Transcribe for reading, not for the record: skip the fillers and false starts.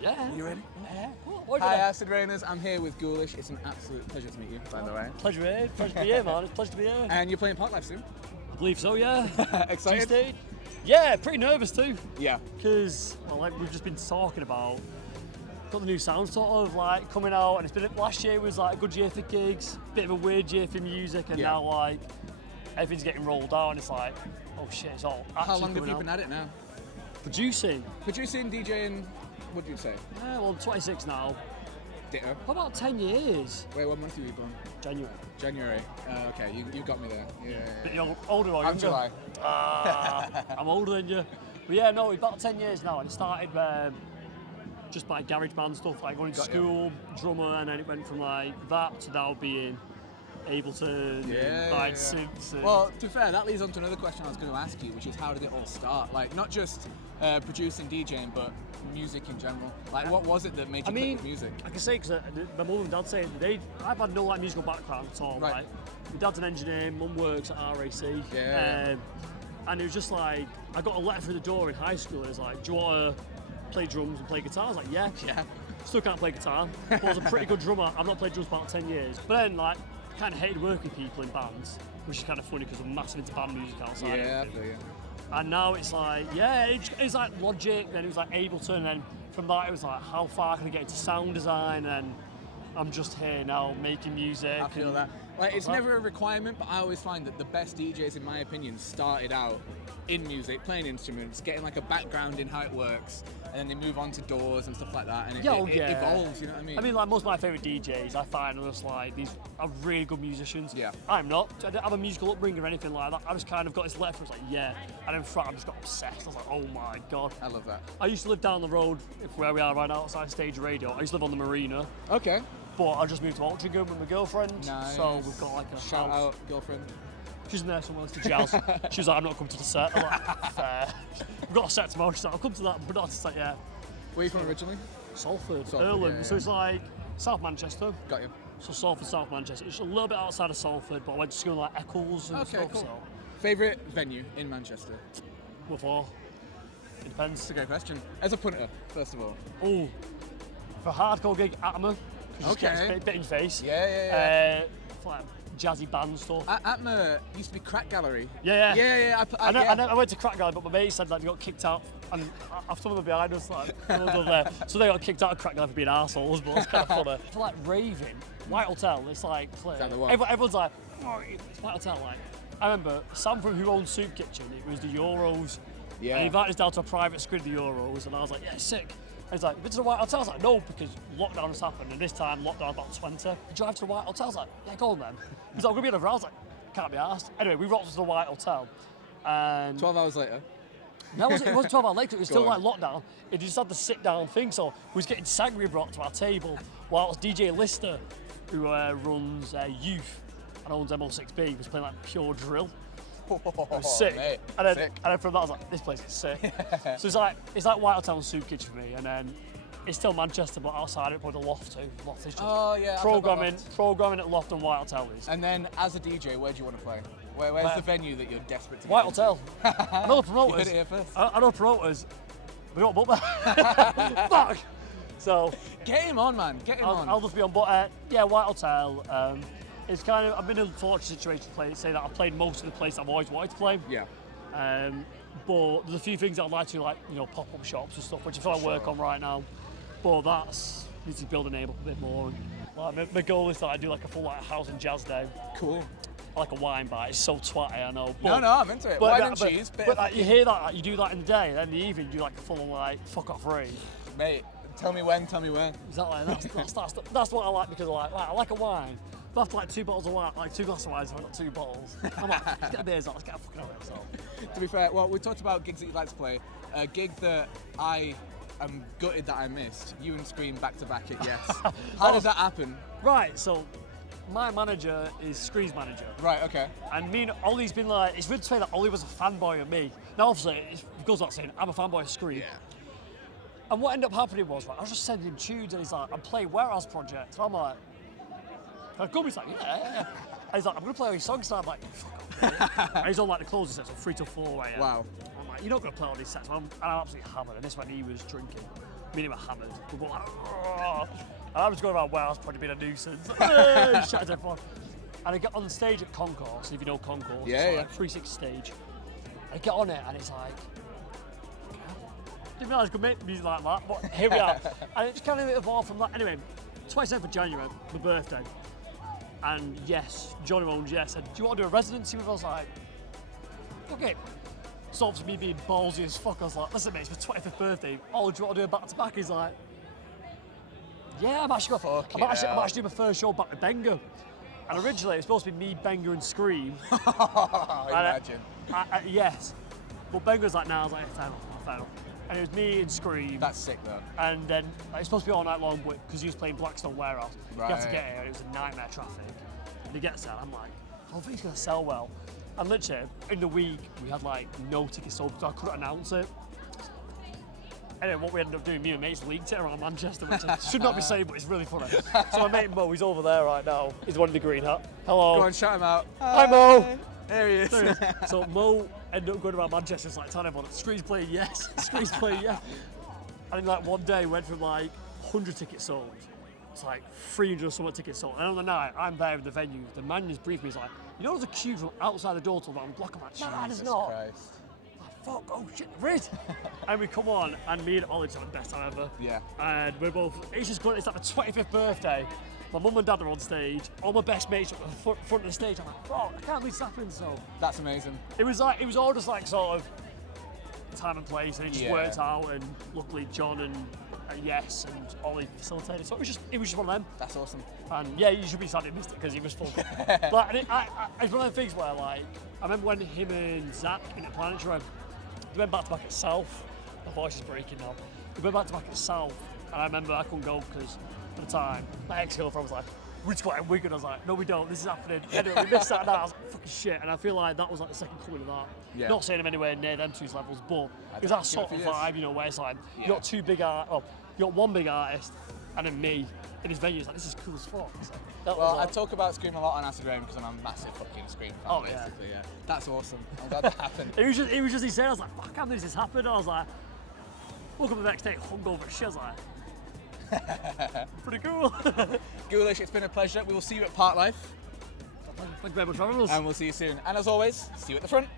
Yeah. You ready? Yeah. Hi, Acid Rainers. I'm here with Ghoulish. It's an absolute pleasure to meet you, by the way. Pleasure here. Pleasure to be here, man. It's a pleasure to be here. And you're playing Parklife soon? I believe so, yeah. Excited? G-State. Yeah, pretty nervous too. Yeah. Because, well, like we've just been talking about, got the new sound sort of like coming out, and it's been last year was like a good year for gigs, bit of a weird year for music, and now like everything's getting rolled out, and it's like, oh shit, it's all. How long have you been at it now? Producing, DJing. What do you say? Yeah, well, I'm 26 now. Ditto. For about 10 years. Wait, what month were you born? January. Okay, you got me there. Yeah. But you're older or younger? I'm July. I'm older than you. But yeah, no, about 10 years now, and it started just by garage band stuff, like going to school, drummer, and then it went from like that to now being Ableton, synths. Well, to be fair, that leads on to another question I was going to ask you, which is how did it all start? Like, not just producing, DJing, but music in general. Like, what was it that made you click with music? I can say, because my mum and dad say I've had no like musical background at all. Right. Like, my dad's an engineer, mum works at RAC. And it was just like, I got a letter through the door in high school. It was like, do you want to play drums and play guitar? I was like, yeah. Still can't play guitar, but I was a pretty good drummer. I've not played drums for about 10 years. But then, like, kind of hated working with people in bands, which is kind of funny because I'm massive into band music outside. Yeah, I feel you. And now it's like, it's like Logic, then it was like Ableton, and then from that it was like, how far can I get into sound design? And I'm just here now making music. I feel that. Like, it's never a requirement, but I always find that the best DJs, in my opinion, started out in music, playing instruments, getting like a background in how it works, and then they move on to doors and stuff like that, and it evolves, you know what I mean? I mean, like most of my favourite DJs, I find are just like, these are really good musicians. Yeah. I'm not. I don't have a musical upbringing or anything like that. I just kind of got this letter, I was like, yeah. And then from I just got obsessed. I was like, oh my God. I love that. I used to live down the road, where we are right now, outside Stage Radio. I used to live on the marina. Okay. But I just moved to Altrincham with my girlfriend. Nice. So we've got like a shout house. out, girlfriend. She's in there somewhere else to jazz. She was like, I'm not coming to the set. I'm like, fair. We've got a set tomorrow. She's like, I'll come to that, but not to the set yet. Where are you from originally? Salford, Earlham. Yeah. So it's like South Manchester. Got you. So Salford, South Manchester. It's a little bit outside of Salford, but I went to school in like Eccles and stuff. Cool. So. Favourite venue in Manchester? What for? It depends. That's a great question. As a punter, first of all. Oh, for a hardcore gig, Atma. Okay. Bit in face. Yeah. For like jazzy band stuff. Atma used to be Crack Gallery. Yeah. I went to Crack Gallery, but my mate said that they got kicked out, and after some of them behind us, like, so they got kicked out of Crack Gallery for being arseholes, but it's kind of funny. For like raving, White Hotel, it's like, everyone's like, oh, it's White Hotel, like. I remember Sam from who owned Soup Kitchen, it was the Euros. Yeah. And he invited us down to a private screen of the Euros, and I was like, yeah, sick. And he's like, been to the White Hotel? I was like, no, because lockdown has happened, and this time lockdown about 20. Drive to the White Hotel? I was like, yeah, go on then. He's like, we're going to be in a I was like, can't be arsed. Anyway, we rocked to the White Hotel, and 12 hours later. No, it wasn't 12 hours later, it was still like lockdown. It just had the sit down thing, so we was getting sangria brought to our table, whilst DJ Lister, who runs Youth and owns MO6B, was playing like pure drill. It was sick. Mate, and then from that I was like, this place is sick. So it's like White Hotel and Soup Kitchen for me, and then it's still Manchester, but outside it, probably the Loft too. Loft is just programming at Loft and White Hotel is. And then as a DJ, where do you want to play? Where's the venue that you're desperate to White get Hotel. I know the promoters. You heard it here first. I know promoters. We don't book there. Fuck. So get him on, man. Get him on. I'll just be on. But White Hotel. It's kind of, I've been in a fortunate situation to say that I've played most of the places I've always wanted to play. Yeah. But there's a few things that I'd like to, like, pop-up shops and stuff, which I'm trying to work on right now. But need to build a name up a bit more. Like, my goal is that I do like a full like house and jazz day. Cool. Like a wine bar. It's so twatty, I know. But, no, I'm into it. Wine and cheese. But like, you hear that, like, you do that in the day, and then in the evening you do like a full like fuck off rave. Mate, tell me when, tell me where. Exactly. That's what I like, because I like a wine. But after like 2 bottles of wine, like 2 glasses of wine, so I've got 2 bottles. I'm like, let's get the beers out, let's get a fucking out. So. To be fair, well, we talked about gigs that you'd like to play. A gig that I am gutted that I missed. You and Skream back to back at Yes. How does that happen? Right, so my manager is Skream's manager. Right, okay. And me and Ollie's been like, it's weird to say that Ollie was a fanboy of me. Now obviously, it goes without saying, I'm a fanboy of Skream. Yeah. And what ended up happening was, I was just sending him tunes, and he's like, I'm playing Warehouse Project. And I'm like, can I come? He's like, yeah. And he's like, I'm going to play all these songs. And I'm like, fuck off. And he's on like the closing sets, so 3 till 4 a.m. Wow. I'm like, you're not going to play all these sets. And I'm absolutely hammered. And this when he was drinking. Me and him were hammered. We were like, "Argh." And I was going around Wales, probably being a nuisance. Shouting to everyone. And I get on the stage at Concourse, if you know Concourse, it's like 360 stage. I get on it and it's like, didn't realise I could make music like that, but here we are. And it's kind of evolved from that. Anyway, 27th of January, my birthday. And yes, Johnny Owens, yes, said, do you want to do a residency with us? I was like, okay. So for me being ballsy as fuck, I was like, listen mate, it's my 25th birthday. Oh, do you want to do a back-to-back? He's like, yeah, I'm actually doing my first show back to Benga. And originally it was supposed to be me, Benga and Skream. Imagine. Yes. But Benga was like, nah, I was like, fair enough. And it was me and Skream. That's sick though. And then it was supposed to be all night long, but because he was playing Blackstone Warehouse, you had to get here, and it was a nightmare traffic. And he gets there, I'm like, I don't think he's gonna sell well. And literally, in the week, we had like no tickets sold, so I couldn't announce it. Anyway, what we ended up doing, me and mates leaked it around Manchester, which I should not be saying, but it's really funny. So my mate Mo, he's over there right now. He's the one in the green hat. Hello. Go on, shout him out. Hi Mo. There he is. So Mo ended up going around Manchester, like telling everyone, Skream's playing yes, Skream's playing yes. And like one day, went from like 100 tickets sold, it's like 300 or something tickets sold. And on the night, I'm there in the venue. The man just briefed me, he's like, you know, there's a queue from outside the door to the block. I'm like, nah, there's not. Christ. Fuck, oh shit, there is. And we come on, and me and Ollie had the best time ever. Yeah. And we're both, it's just great, it's like my 25th birthday. My mum and dad are on stage, all my best mates are at the front of the stage. I'm like, fuck, I can't believe this happened, so. That's amazing. It was all just like sort of time and place, and it just worked out, and luckily John and Yes and Ollie facilitated, so it was just one of them. That's awesome. And yeah, you should be sad you missed it because he was fun. But it's one of the things where like, I remember when him and Zach in the planetary, they went back to back at South. My voice is breaking now. We went back to back at South, and I remember I couldn't go because at the time my ex-girlfriend was like, we just got in Wigan. I was like, no, we don't. This is happening. Anyway, we missed that night. I was like, fucking shit. And I feel like that was like the second coming of that. Yeah. Not saying I'm anywhere near them two's levels, but it was that sort of vibe, you know, where it's like you got two big you got one big artist, and then me in his venue. It's like, this is cool as fuck. Well, I talk about Skream a lot on Instagram because I'm a massive fucking Skream fan, basically. Yeah. That's awesome. I'm glad that happened. It was just he said, I was like, fuck, I can't believe this happened. I was like, woke up the next day, hungover as shit. I was like, pretty cool. Ghoulish, it's been a pleasure. We will see you at Parklife. Thank you very much for having us. And we'll see you soon. And as always, see you at the front.